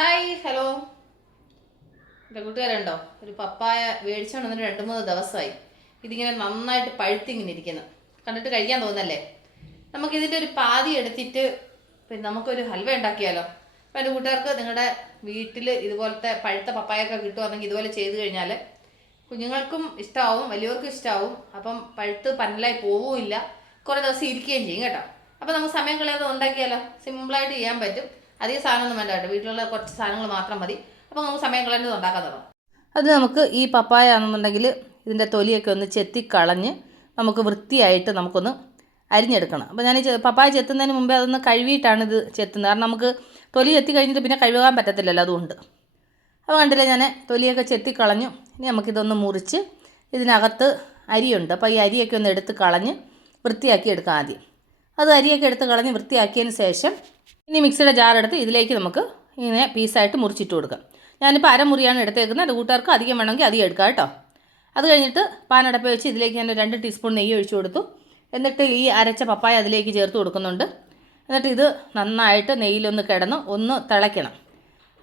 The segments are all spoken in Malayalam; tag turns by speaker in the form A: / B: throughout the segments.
A: Hi hello. എന്റെ കൂട്ടുകാരുണ്ടോ? ഒരു പപ്പായ മേടിച്ചോണ്ട് വന്നിട്ട് രണ്ട് മൂന്ന് ദിവസമായി. ഇതിങ്ങനെ നന്നായിട്ട് പഴുത്തിങ്ങനെ ഇരിക്കുന്നു കണ്ടിട്ട് കഴിക്കാൻ തോന്നല്ലേ നമുക്ക് ഇതിന്റെ ഒരു പാതി എടുത്തിട്ട് പിന്നെ നമുക്കൊരു ഹൽവ ഉണ്ടാക്കിയാലോ? അപ്പം എന്റെ കൂട്ടുകാർക്ക് നിങ്ങളുടെ വീട്ടിൽ ഇതുപോലത്തെ പഴുത്ത പപ്പായൊക്കെ കിട്ടുവാണെങ്കിൽ ഇതുപോലെ ചെയ്ത് കഴിഞ്ഞാൽ കുഞ്ഞുങ്ങൾക്കും ഇഷ്ടമാവും വലിയവർക്കും ഇഷ്ടമാവും അപ്പം പഴുത്ത് പന്നലായി പോവുമില്ല. കുറേ ദിവസം ഇരിക്കുകയും ചെയ്യും കേട്ടോ. അപ്പം നമുക്ക് സമയം കളയാതെ ഉണ്ടാക്കിയാലോ? സിമ്പിളായിട്ട് ചെയ്യാൻ പറ്റും. അധികം സാധനമൊന്നും വേണ്ട കേട്ടോ. വീട്ടിലുള്ള കുറച്ച് സാധനങ്ങൾ മാത്രം മതി. അപ്പോൾ നമുക്ക് സമയം കളയേണ്ടത് ഉണ്ടാക്കാൻ തുടങ്ങും. അത് നമുക്ക് ഈ പപ്പായ ആണെന്നുണ്ടെങ്കിൽ ഇതിന്റെ തൊലിയൊക്കെ ഒന്ന് ചെത്തി കളഞ്ഞ് നമുക്ക് വൃത്തിയായിട്ട് നമുക്കൊന്ന് അരിഞ്ഞെടുക്കണം. അപ്പോൾ ഞാൻ പപ്പായ ചെത്തുന്നതിന് മുമ്പേ അതൊന്ന് കഴുകിയിട്ടാണ് ഇത് ചെത്തുന്നത്. കാരണം നമുക്ക് തൊലി ചെത്തി കഴിഞ്ഞിട്ട് പിന്നെ കഴുകാൻ പറ്റത്തില്ലല്ലോ അതുകൊണ്ട്. അപ്പോൾ കണ്ടില്ലേ ഞാൻ തൊലിയൊക്കെ ചെത്തി കളഞ്ഞു. ഇനി നമുക്കിതൊന്ന് മുറിച്ച് ഇതിനകത്ത് അരിയുണ്ട്. അപ്പോൾ ഈ അരിയൊക്കെ ഒന്ന് എടുത്ത് കളഞ്ഞ് വൃത്തിയാക്കി എടുക്കാം ആദ്യം. അത് അരിയൊക്കെ എടുത്ത് കളഞ്ഞ് വൃത്തിയാക്കിയതിന് ശേഷം ഇനി മിക്സിയുടെ ജാർ എടുത്ത് ഇതിലേക്ക് നമുക്ക് ഇങ്ങനെ പീസായിട്ട് മുറിച്ചിട്ട് കൊടുക്കാം. ഞാനിപ്പോൾ അരമുറിയാണ് എടുത്തേക്കുന്നത്. കൂട്ടുകാർക്ക് അധികം വേണമെങ്കിൽ അധികം എടുക്കാം കേട്ടോ. അത് കഴിഞ്ഞിട്ട് പാനടപ്പ് വെച്ച് ഇതിലേക്ക് ഞാൻ രണ്ട് ടീസ്പൂൺ നെയ്യ് ഒഴിച്ചു കൊടുത്തു. എന്നിട്ട് ഈ അരച്ച പപ്പായ അതിലേക്ക് ചേർത്ത് കൊടുക്കുന്നുണ്ട്. എന്നിട്ട് ഇത് നന്നായിട്ട് നെയ്യിലൊന്ന് കിടന്ന് ഒന്ന് തിളയ്ക്കണം.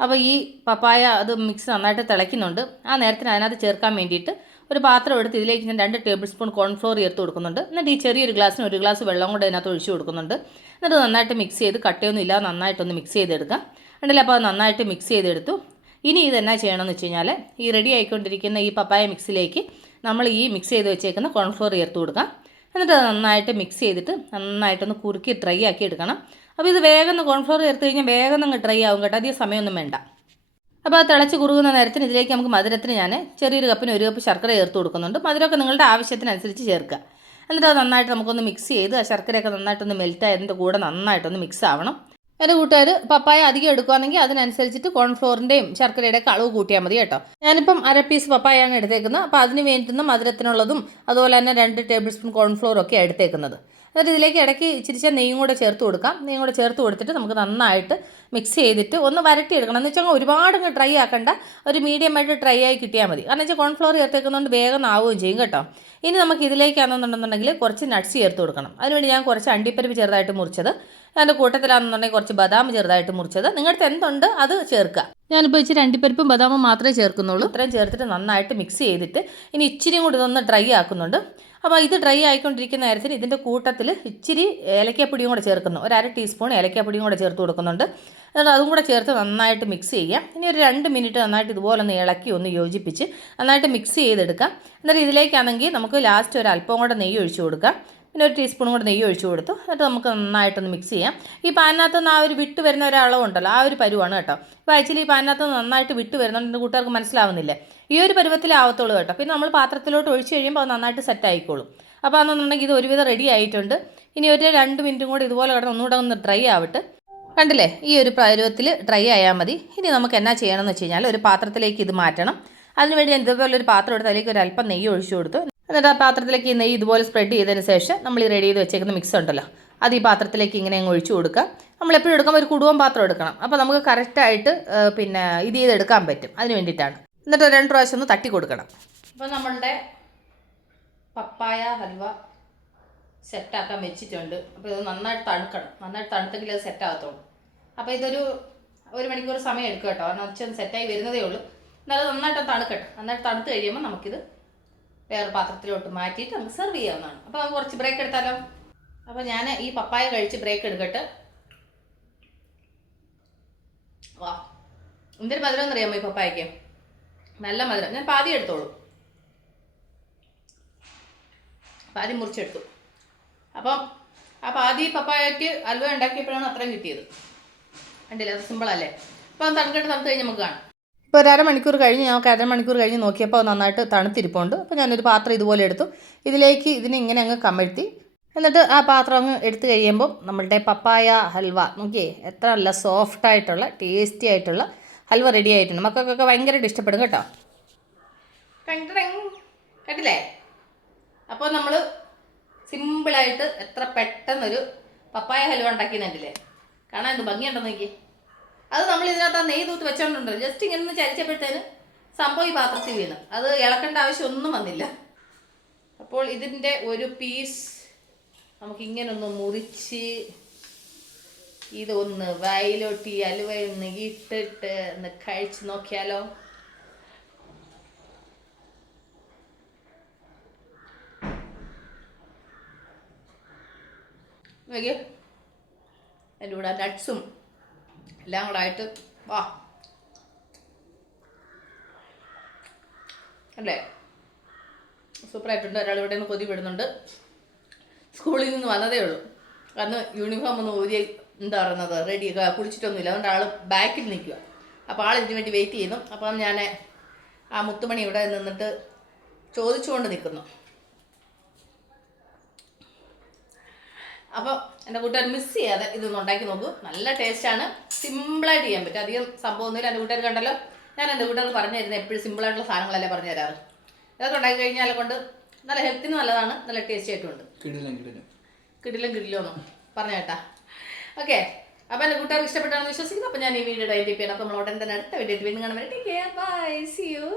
A: അപ്പോൾ ഈ പപ്പായ അത് മിക്സ് നന്നായിട്ട് തിളയ്ക്കുന്നുണ്ട്. ആ നേരത്തിന് അതിനകത്ത് ചേർക്കാൻ വേണ്ടിയിട്ട് ഒരു പാത്രം എടുത്ത് ഇതിലേക്ക് ഞാൻ രണ്ട് ടേബിൾ സ്പൂൺ കോൺഫ്ലോർ ചേർത്ത് കൊടുക്കുന്നുണ്ട്. എന്നിട്ട് ഈ ചെറിയൊരു ഗ്ലാസ്സിന് ഒരു ഗ്ലാസ് വെള്ളം കൂടെ അതിനകത്ത് ഒഴിച്ചു കൊടുക്കുന്നുണ്ട്. എന്നിട്ട് നന്നായിട്ട് മിക്സ് ചെയ്ത് കട്ടയൊന്നും ഇല്ലാതെ നന്നായിട്ടൊന്ന് മിക്സ് ചെയ്തെടുക്കാം. ഉണ്ടല്ലോ അപ്പോൾ നന്നായിട്ട് മിക്സ് ചെയ്തെടുത്തു. ഇനി ഇതെന്നാ ചെയ്യണമെന്ന് വെച്ച് കഴിഞ്ഞാൽ ഈ റെഡി ആയിക്കൊണ്ടിരിക്കുന്ന ഈ പപ്പായ മിക്സിലേക്ക് നമ്മൾ ഈ മിക്സ് ചെയ്ത് വെച്ചേക്കുന്ന കോൺഫ്ലോർ ചേർത്ത് കൊടുക്കാം. എന്നിട്ട് നന്നായിട്ട് മിക്സ് ചെയ്തിട്ട് നന്നായിട്ടൊന്ന് കുറുക്കി ഡ്രൈ ആക്കി എടുക്കണം. അപ്പോൾ ഇത് വേഗം കോൺഫ്ലോർ ചേർത്ത് കഴിഞ്ഞാൽ വേഗം അങ്ങ് ഡ്രൈ ആവും കേട്ടോ. അധികം സമയമൊന്നും വേണ്ട. അപ്പോൾ അത് തിളച്ച് കുറുകുന്ന നേരത്തിന് ഇതിലേക്ക് നമുക്ക് മധുരത്തിന് ഞാൻ ചെറിയൊരു കപ്പിന് ഒരു കപ്പ് ശർക്കര ചേർത്ത് കൊടുക്കുന്നുണ്ട്. മധുരമൊക്കെ നിങ്ങളുടെ ആവശ്യത്തിനനുസരിച്ച് ചേർക്കുക. എന്നിട്ട് അത് നന്നായിട്ട് നമുക്കൊന്ന് മിക്സ് ചെയ്ത് ആ ശർക്കരയൊക്കെ നന്നായിട്ടൊന്ന് മെൽറ്റായതിന്റെ കൂടെ നന്നായിട്ടൊന്ന് മിക്സ് ആവണം. എന്റെ കൂട്ടുകാർ പപ്പായ അധികം എടുക്കുകയാണെങ്കിൽ അതിനനുസരിച്ചിട്ട് കോൺഫ്ലോറിന്റെയും ശർക്കരയുടെ അളവ് കൂട്ടിയാൽ മതി കേട്ടോ. ഞാനിപ്പം അര പീസ് പപ്പായാണ് എടുത്തേക്കുന്നത് അപ്പോൾ അതിന് വേണ്ടുന്ന മധുരത്തിനുള്ളതും അതുപോലെ തന്നെ രണ്ട് ടേബിൾ സ്പൂൺ കോൺഫ്ലോറും ഒക്കെ എടുത്തേക്കുന്നത്. എന്നിട്ട് ഇതിലേക്ക് ഇടയ്ക്ക് ഇച്ചിരിച്ച നെയ്യും കൂടെ ചേർത്ത് കൊടുക്കാം. നെയ്യും കൂടെ ചേർത്ത് കൊടുത്തിട്ട് നമുക്ക് നന്നായിട്ട് മിക്സ് ചെയ്തിട്ട് ഒന്ന് വരട്ടിയെടുക്കണം. എന്ന് വെച്ചാൽ ഒരുപാട് അങ്ങ് ഡ്രൈ ആക്കണ്ട. ഒരു മീഡിയം ആയിട്ട് ട്രൈ ആയി കിട്ടിയാൽ മതി. കാരണം വെച്ചാൽ കോൺഫ്ലോർ ചേർത്തേക്കുന്നതുകൊണ്ട് വേഗം ആവുകയും ചെയ്യും കേട്ടോ. ഇനി നമുക്ക് ഇതിലേക്കാണെന്നുണ്ടെന്നുണ്ടെങ്കിൽ കുറച്ച് നട്ട്സ് ചേർത്ത് കൊടുക്കണം. അതിനുവേണ്ടി ഞാൻ കുറച്ച് അണ്ടിപ്പരിപ്പ് ചെറുതായിട്ട് മുറിച്ചത്. അതിന്റെ കൂട്ടത്തിലാണെന്നുണ്ടെങ്കിൽ കുറച്ച് ബദാം ചെറുതായിട്ട് മുറിച്ചത്. നിങ്ങളുടെ എന്തുണ്ട്? അത് ചേർക്കുക. ഞാനിപ്പോൾ ഇച്ചിരി അണ്ടിപ്പരിപ്പും ബദാമും മാത്രമേ ചേർക്കുന്നുള്ളൂ. ഇത്രയും ചേർത്തിട്ട് നന്നായിട്ട് മിക്സ് ചെയ്തിട്ട് ഇനി ഇച്ചിരിയും കൂടി ഇതൊന്ന് ഡ്രൈ ആക്കുന്നുണ്ട്. അപ്പോൾ ഇത് ഡ്രൈ ആയിക്കൊണ്ടിരിക്കുന്ന നേരത്തിന് ഇതിന്റെ കൂട്ടത്തിൽ ഇച്ചിരി ഏലക്കപ്പൊടിയും കൂടെ ചേർക്കുന്നു. ഒരു അര ടീസ്പൂൺ ഏലക്കപ്പൊടിയും കൂടെ ചേർത്ത് കൊടുക്കുന്നുണ്ട്. എന്നിട്ട് അതും കൂടെ ചേർത്ത് നന്നായിട്ട് മിക്സ് ചെയ്യാം. ഇനി ഒരു രണ്ട് മിനിറ്റ് നന്നായിട്ട് ഇതുപോലെ ഒന്ന് ഇളക്കി ഒന്ന് യോജിപ്പിച്ച് നന്നായിട്ട് മിക്സ് ചെയ്തെടുക്കാം. എന്നിട്ട് ഇതിലേക്കാണെങ്കിൽ നമുക്ക് ലാസ്റ്റ് ഒരു അല്പം കൂടെ നെയ്യ് ഒഴിച്ചു കൊടുക്കാം. പിന്നെ ഒരു ടീസ്പൂൺ കൂടെ നെയ്യ് ഒഴിച്ചു കൊടുത്തു. എന്നിട്ട് നമുക്ക് നന്നായിട്ടൊന്ന് മിക്സ് ചെയ്യാം. ഈ പാനിനകത്ത് നിന്ന് ആ ഒരു വിട്ട് വരുന്ന ഒരു അളവുണ്ടല്ലോ ആ ഒരു പരുവാണ് കേട്ടോ. ഇപ്പോൾ ആക്ച്വലി ഈ പാനിനകത്ത് നിന്ന് നന്നായിട്ട് വിട്ട് വരുന്നുണ്ട് കൂട്ടുകാർക്ക് മനസ്സിലാവുന്നില്ല. ഈ ഒരു പരുവത്തിലാവത്തുള്ളൂ കേട്ടോ. പിന്നെ നമ്മൾ പാത്രത്തിലോട്ട് ഒഴിച്ച് കഴിയുമ്പോൾ അത് നന്നായിട്ട് സെറ്റ് ആയിക്കോളും. അപ്പോൾ അതെന്നുണ്ടെങ്കിൽ ഇത് ഒരുവിധം റെഡി ആയിട്ടുണ്ട്. ഇനി ഒരു രണ്ട് മിനിറ്റും കൂടി ഇതുപോലെ കിടന്ന് ഒന്നുകൂടെ ഒന്ന് ഡ്രൈ ആവട്ടെ. കണ്ടില്ലേ? ഈ ഒരു പരുവത്തിൽ ഡ്രൈ ആയാൽ മതി. ഇനി നമുക്ക് എന്നാ ചെയ്യണമെന്ന് വെച്ച് കഴിഞ്ഞാൽ ഒരു പാത്രത്തിലേക്ക് ഇത് മാറ്റണം. അതിനുവേണ്ടി ഞാൻ ഇതുപോലെ ഒരു പാത്രം എടുത്ത് അതിലേക്ക് ഒരു അല്പം നെയ്യ് ഒഴിച്ചു കൊടുത്തു. എന്നിട്ട് ആ പാത്രത്തിലേക്ക് ഈ നെയ്യ് ഇതുപോലെ സ്പ്രെഡ് ചെയ്തതിന് ശേഷം നമ്മൾ ഈ റെഡി ചെയ്ത് വെച്ചേക്കുന്ന മിക്സ് ഉണ്ടല്ലോ. അത് ഈ പാത്രത്തിലേക്ക് ഇങ്ങനെ അങ്ങ് ഒഴിച്ചു കൊടുക്കുക. നമ്മൾ എപ്പോഴും എടുക്കുമ്പോൾ ഒരു കുടുവം പാത്രം എടുക്കണം. അപ്പോൾ നമുക്ക് കറക്റ്റായിട്ട് പിന്നെ ഇത് ചെയ്തെടുക്കാൻ പറ്റും. അതിന് വേണ്ടിയിട്ടാണ്. എന്നിട്ട് രണ്ട് പ്രാവശ്യം ഒന്ന് തട്ടി കൊടുക്കണം. അപ്പോൾ നമ്മളുടെ പപ്പായ ഹൽവ സെറ്റാക്കാൻ വെച്ചിട്ടുണ്ട്. അപ്പോൾ ഇത് നന്നായിട്ട് തണുക്കണം. നന്നായിട്ട് തണുത്തെങ്കിൽ അത് സെറ്റ് ആകത്തുള്ളൂ. അപ്പോൾ ഇതൊരു ഒരു മണിക്കൂർ സമയം എടുക്കും കേട്ടോ. കാരണം വെച്ചാൽ സെറ്റായി വരുന്നതേ ഉള്ളൂ. എന്നാലും നന്നായിട്ട് തണുക്കട്ടെ. നന്നായിട്ട് തണുത്ത് കഴിയുമ്പോൾ നമുക്കിത് വേറെ പാത്രത്തിലോട്ട് മാറ്റിയിട്ട് നമുക്ക് സെർവ് ചെയ്യാവുന്നതാണ്. അപ്പോൾ നമുക്ക് കുറച്ച് ബ്രേക്ക് എടുത്താലോ? അപ്പോൾ ഞാൻ ഈ പപ്പായ കഴിച്ച് ബ്രേക്ക് എടുക്കട്ടെ. വാ. എന്തൊരു മധുരം എന്നറിയാമോ ഈ പപ്പായക്ക്? നല്ല മധുരം. ഞാൻ പാതി എടുത്തോളൂ. പാതി മുറിച്ചെടുത്തു. അപ്പം ആ പാതി പപ്പായക്ക് അൽവ ഉണ്ടാക്കിയപ്പോഴാണ് അത്രയും കിട്ടിയത്. കണ്ടില്ല? അത് സിമ്പിളല്ലേ തണുക്കെട്ട് തണുക്കട്ട് തണുത്ത് കഴിഞ്ഞ് നമുക്ക് കാണാം. ഇപ്പോൾ ഒരു അരമണിക്കൂർ കഴിഞ്ഞ് ഞങ്ങൾക്ക് അരമണിക്കൂർ കഴിഞ്ഞ് നോക്കിയപ്പോൾ നന്നായിട്ട് തണുത്തിരിപ്പുണ്ട്. അപ്പോൾ ഞാനൊരു പാത്രം ഇതുപോലെ എടുത്തു. ഇതിലേക്ക് ഇതിനെ ഇങ്ങനെ അങ്ങ് കമഴ്ത്തി. എന്നിട്ട് ആ പാത്രം അങ്ങ് എടുത്തു കഴിയുമ്പോൾ നമ്മളുടെ പപ്പായ ഹൽവ. നോക്കിയേ എത്ര നല്ല സോഫ്റ്റ് ആയിട്ടുള്ള ടേസ്റ്റി ആയിട്ടുള്ള ഹൽവ റെഡി ആയിട്ടുണ്ട്. മക്കൾക്കൊക്കെ ഭയങ്കരമായിട്ട് ഇഷ്ടപ്പെടും കേട്ടോ. കേട്ടില്ലേ അപ്പോൾ നമ്മൾ സിമ്പിളായിട്ട് എത്ര പെട്ടെന്നൊരു പപ്പായ ഹൽവ ഉണ്ടാക്കിയെന്നില്ലേ കാണാൻ എന്ത് ഭംഗിയുണ്ടോ നോക്കി അത് നമ്മൾ ഇതിനകത്ത് ആ നെയ്യ് തൂത്ത് വെച്ചോണ്ടുണ്ട് ജസ്റ്റ് ഇങ്ങനെ ഒന്ന് ചരിച്ചപ്പോഴത്തേന് സംഭവം ഈ പാത്രത്തിൽ വീണ്. അത് ഇളക്കേണ്ട ആവശ്യമൊന്നും വന്നില്ല. അപ്പോൾ ഇതിന്റെ ഒരു പീസ് നമുക്ക് ഇങ്ങനെ ഒന്ന് മുറിച്ച് ഇതൊന്ന് വായിലോട്ട് വയലോട്ടി അലുവയൊന്ന് ഇട്ടിട്ട് ഒന്ന് കഴിച്ച് നോക്കിയാലോ? നോക്കിയേ? അതിന്റെ കൂടെ നട്ട്സും എല്ലാം കൂടെ ആയിട്ട് വാ. അല്ലേ? സൂപ്പറായിട്ടുണ്ട്. ഇവിടെ നിന്ന് കൊതി വിടുന്നുണ്ട് സ്കൂളിൽ നിന്ന് വന്നതേ ഉള്ളൂ. അന്ന് യൂണിഫോം ഒന്ന് ഊരി എന്താ പറയുന്നത് റെഡി കുളിച്ചിട്ടൊന്നുമില്ല. അതുകൊണ്ട് ആൾ ബാക്കിൽ നിൽക്കുക അപ്പോൾ ആൾ ഇതിന് വേണ്ടി വെയിറ്റ് ചെയ്യുന്നു. അപ്പം ഞാൻ ആ മുത്തുമണി ഇവിടെ നിന്നിട്ട് ചോദിച്ചുകൊണ്ട് നിൽക്കുന്നു. അപ്പോൾ എന്റെ കൂട്ടുകാർ മിസ് ചെയ്യാതെ ഇതൊന്ന് ഉണ്ടാക്കി നോക്കൂ. നല്ല ടേസ്റ്റാണ് സിമ്പിളായിട്ട് ചെയ്യാൻ പറ്റും. അധികം സംഭവമൊന്നുമില്ല എന്റെ കൂട്ടുകാർ കണ്ടല്ലോ. ഞാൻ എന്റെ കൂട്ടുകാർ പറഞ്ഞു തരുന്നത് എപ്പോഴും സിമ്പിളായിട്ടുള്ള സാധനങ്ങളല്ലേ പറഞ്ഞു തരാറ്. ഇതൊക്കെ ഉണ്ടാക്കി കഴിഞ്ഞാൽ കൊണ്ട് നല്ല ഹെൽത്തിന് നല്ലതാണ്. നല്ല ടേസ്റ്റി ആയിട്ടുണ്ട്.
B: കിടിലും കിടിലം.
A: പറഞ്ഞു കേട്ടാ ഓക്കെ അപ്പോൾ എന്റെ കൂട്ടുകാർക്ക് ഇഷ്ടപ്പെട്ടാണെന്ന് വിശ്വസിക്കുന്നു. അപ്പോൾ ഞാൻ ഈ വീഡിയോ ഡൈറ്റ് ചെയ്യണം അപ്പോൾ നമ്മൾ ഉടൻ തന്നെ അടുത്ത വീഡിയോ വീണ്ടും കാണാൻ വേണ്ടി ബൈ സി യു